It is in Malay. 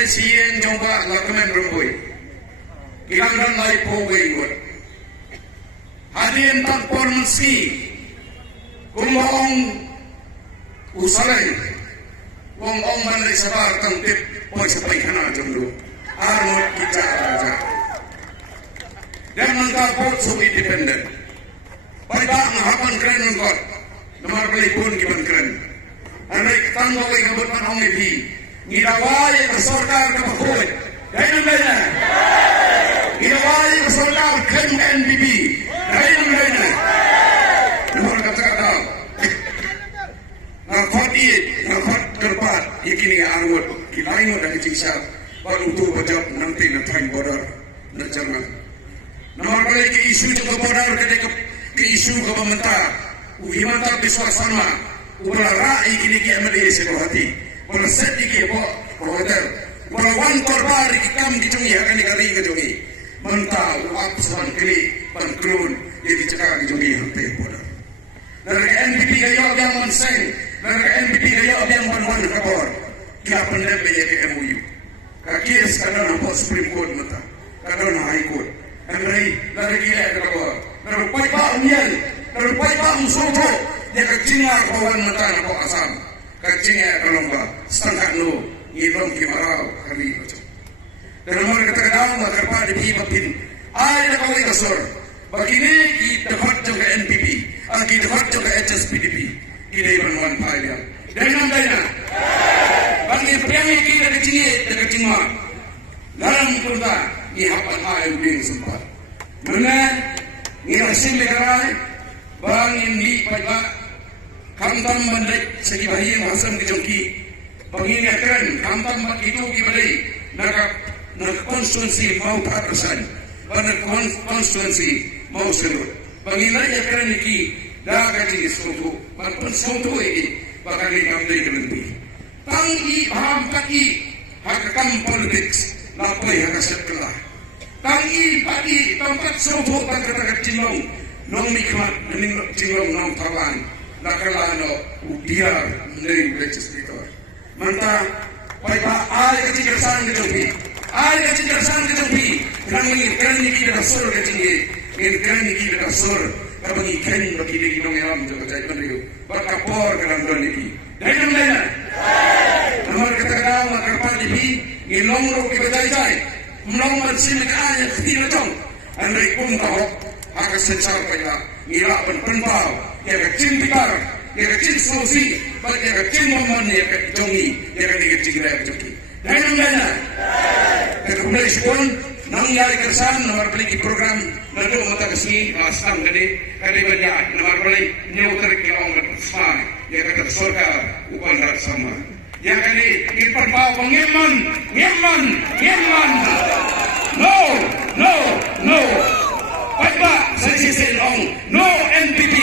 Malaysian jomba lakukan berboy. Ilang dan lai pogay buat. Hadirin tak pormasi. Kumong usalay. Wong bandai sabar tangtip poi sampai kana jomdo. Armut kita aja. Dan mengkau port sub independent. Pada ngahapan keren mengkau. Nomor pelipun kiban keren. Andai ketanggo kay kabutan ang ibi. Ngidaway ang sorkar kapakoy. Dahil ang dahil na. Ngidaway ang sorkar kay NBB. Dahil ang dahil na. Nomor kata-kata. Nakot iit, nakot kerpat. Ikini arwot. Kilain mo dari cingsya. Palutu bajab nanti na time border. Na Jerman. Nomor balik ke isu itu border ke isu ke pemerintah. Uhimantap di suasana. Wala rai kini ki amali sekohati. Wala sedi ki po hotel. Wala wan korbar ikam dijungi akan dikali kejungi. Mentau apsan kili pangkrun jadi cakap dijungi hampe bodoh. Dari NBP gayo yang menseng. Dari NBP gayo yang wan kabor. Kila pendem beje ke MOU. Kakis kana nampak Supreme Court mata. Kana na High Court. Andai dari kila kabor. Dari paipa unian. Dari paipa umsoto. Dia kecingar kawan mata nak asam. Kecingar kalau ba setengah no ngilong kimarau hari itu. Dan nomor kata-kata kerpa di pipin. Ay na kaway kasor. Bagini kita dapat juga NPP. Ang kita dapat juga HSPDP. Kita iban wan paya. Dan nampai na. Bagi priang kita kecingar. Dalam kurta ni hapan ay ubing sempat. Mana ni asim legarai. Bang ini paiba kamtam bandai segi bahian hasam kejongki pengingatkan kamtam itu kibadai nak konstitusi mau perasaan pada konstitusi mau selut pengingatkan iki dah kaji suatu maupun suatu ini bakal dikamdai kelempi tangi paham kaki hakam politik lapai hakaset kelah tangi pagi tempat suatu kata-kata cimong nong mikmat ning cinglong nong tawan nakalano udiar dari legislator manta paiba ay kecikasan kejopi kami kita dasar kecingi kami kita dasar kabagi kan bagi lagi nong elam jaga jai penriu berkapor dalam don iki dari mana nomor kata-kata makarpan dibi ngilong ro kibajai mlong mansin kaya tino tong andai pun tahu akan secara payah ngira penpau dia kecil pikar dia kecil solusi bagi dia kecil momen dia kejongi dia kecil gila kejoki dan mana kemudian pun nangyari kersan nomor beli program lalu mata kesini asam kali banyak nomor beli neuter kilometer besar dia kata surga upah sama dia kali penpau pengeman no Paiba, saya sisi long, no NPP.